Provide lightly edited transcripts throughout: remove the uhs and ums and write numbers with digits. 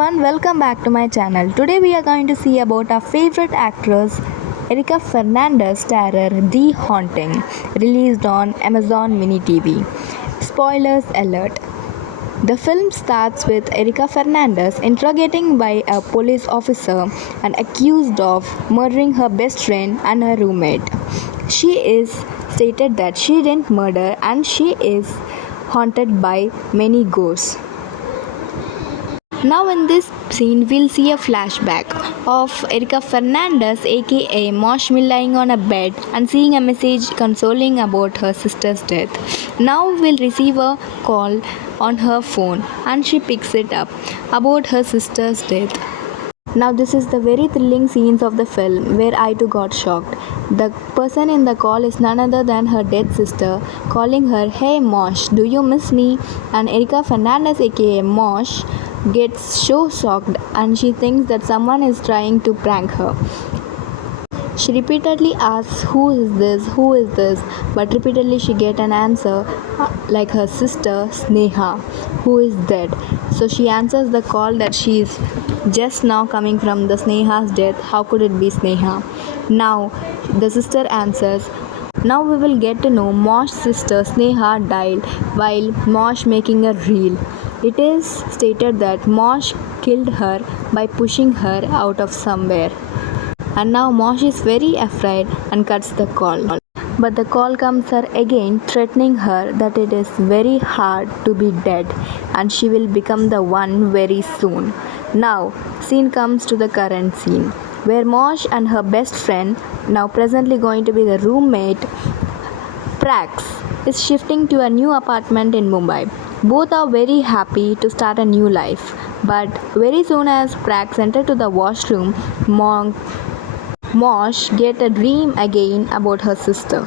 everyone, welcome back to my channel. Today we are going to see about our favorite actress Erica Fernandez starrer The Haunting, released on Amazon Mini TV. Spoilers alert. The film starts with Erica Fernandez interrogating by a police officer and accused of murdering her best friend and her roommate. She is stated that she didn't murder and she is haunted by many ghosts. Now in this scene we'll see a flashback of Erica Fernandez aka Moshmi lying on a bed and seeing a message consoling about her sister's death. Now we'll receive a call on her phone and she picks it up about her sister's death. Now this is the very thrilling scenes of the film where I too got shocked. The person in the call is none other than her dead sister, calling her, "Hey Mosh, do you miss me?" And Erica Fernandez aka Mosh gets so shocked and she thinks that someone is trying to prank her. She repeatedly asks, who is this, but repeatedly she get an answer like her sister Sneha, who is dead. So she answers the call that she is just now coming from the Sneha's death. How could it be Sneha? Now the sister answers, now we will get to know Mosh's sister Sneha died while Mosh making a reel. It is stated that Mosh killed her by pushing her out of somewhere. And now Mosh is very afraid and cuts the call. But the call comes her again, threatening her that it is very hard to be dead and she will become the one very soon. Now, scene comes to the current scene where Mosh and her best friend, now presently going to be the roommate, Prax, is shifting to a new apartment in Mumbai. Both are very happy to start a new life, but very soon as Prax enter to the washroom, Mosh get a dream again about her sister.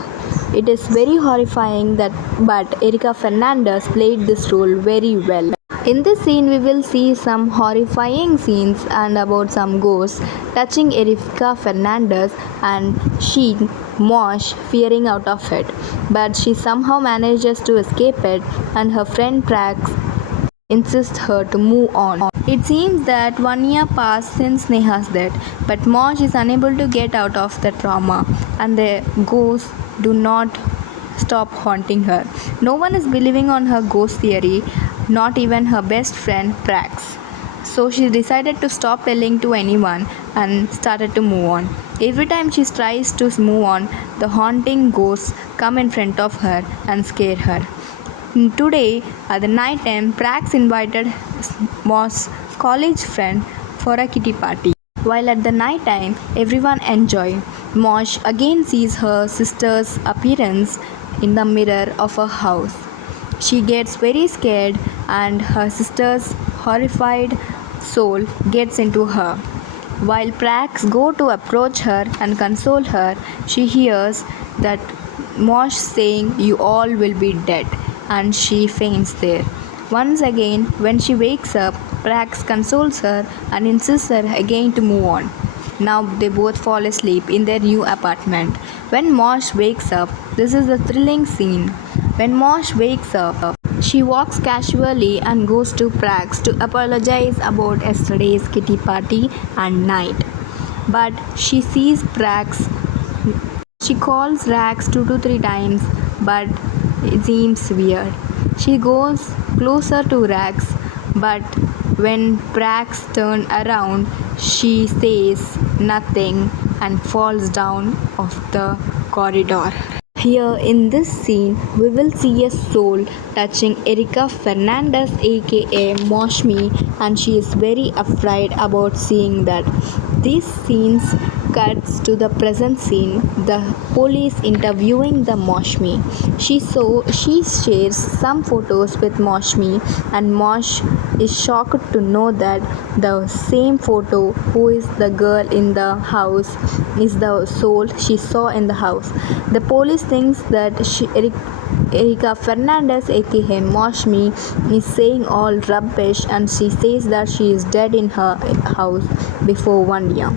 It is very horrifying but Erica Fernandez played this role very well. In this scene we will see some horrifying scenes and about some ghosts touching Erica Fernandez and she, Mosh, fearing out of it. But she somehow manages to escape it and her friend Prax insists her to move on. It seems that 1 year passed since Neha's death, but Mosh is unable to get out of the trauma and the ghosts do not stop haunting her. No one is believing on her ghost theory, not even her best friend Prax. So she decided to stop telling to anyone and started to move on. Every time she tries to move on, the haunting ghosts come in front of her and scare her. Today, at the night time, Prax invited Mosh's college friend for a kitty party. While at the night time, everyone enjoy. Mosh again sees her sister's appearance in the mirror of her house. She gets very scared and her sister's horrified soul gets into her. While Prax go to approach her and console her, she hears that Mosh saying, "You all will be dead," and she faints there. Once again, when she wakes up, Prax consoles her and insists her again to move on. Now they both fall asleep in their new apartment. When Mosh wakes up, this is a thrilling scene. When Mosh wakes up, she walks casually and goes to Prax to apologize about yesterday's kitty party and night. But she sees Prax. She calls Rax 2 to 3 times, but it seems weird. She goes closer to Rax, but when Prax turns around, she says nothing and falls down off the corridor. Here in this scene, we will see a soul touching Erica Fernandez aka Moshmi, and she is very afraid about seeing that. These scenes cuts to the present scene, the police interviewing the Moshmi. She shares some photos with Moshmi and Mosh is shocked to know that the same photo who is the girl in the house is the soul she saw in the house. The police thinks that Erica Fernandez aka Moshmi is saying all rubbish and she says that she is dead in her house before 1 year.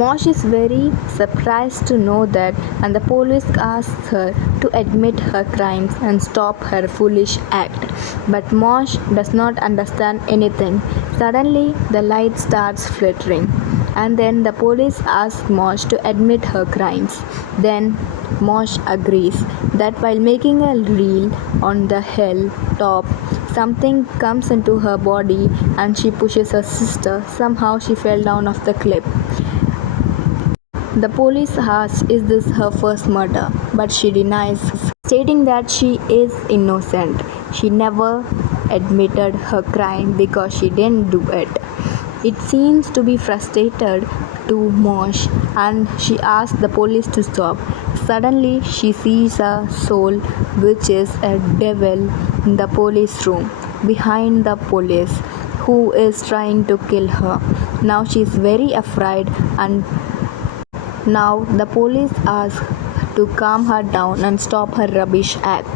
Mosh is very surprised to know that and the police asks her to admit her crimes and stop her foolish act. But Mosh does not understand anything Suddenly, the light starts flickering, and then the police asks Mosh to admit her crimes. Then Mosh agrees that while making a reel on the hill top, something comes into her body and she pushes her sister. Somehow she fell down off the cliff. The police asks, is this her first murder? But she denies, stating that she is innocent. She never admitted her crime because she didn't do it. It seems to be frustrated to Mosh and she asks the police to stop. Suddenly, she sees a soul, which is a devil, in the police room behind the police, who is trying to kill her. Now she is very afraid and now the police ask to calm her down and stop her rubbish act.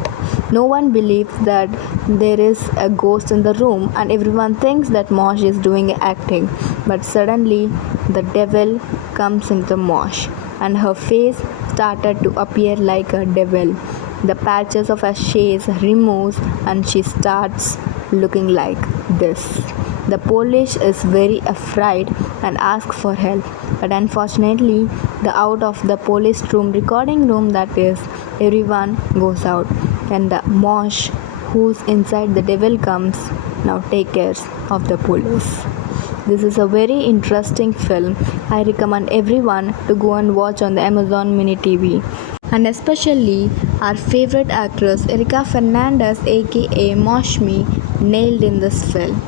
No one believes that there is a ghost in the room and everyone thinks that Mosh is doing acting. But suddenly the devil comes into Mosh and her face started to appear like a devil. The patches of her shades removes and she starts looking like this. The police is very afraid and ask for help, but unfortunately, the out of the police room, recording room that is, everyone goes out, and the Mosh, who's inside the devil comes, now take care of the police. This is a very interesting film. I recommend everyone to go and watch on the Amazon Mini TV. And especially our favorite actress Erika Fernandez aka Moshmi nailed in this film.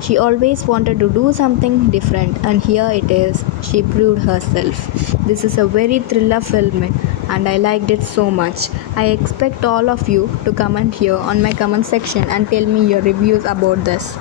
She always wanted to do something different and here it is. She proved herself. This is a very thriller film and I liked it so much. I expect all of you to comment here on my comment section and tell me your reviews about this.